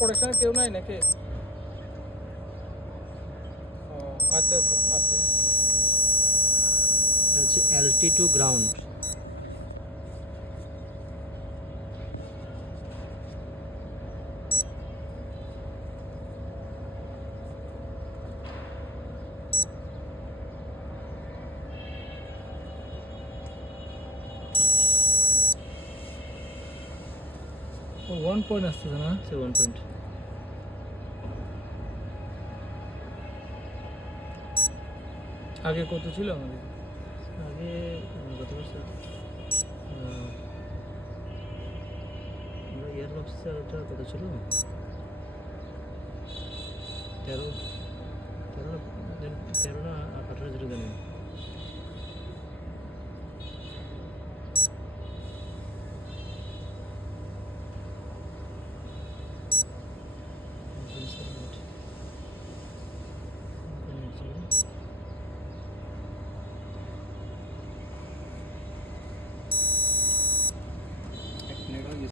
প্রোডাকশনের কেউ নাই নাকি ও আচ্ছা আচ্ছা আচ্ছা এল টি টু গ্রাউন্ড और 1.7 है ना 720 आगे কত ছিল আমাদের আগে কত ছিল আমরা এর লপসটা কত ছিল 13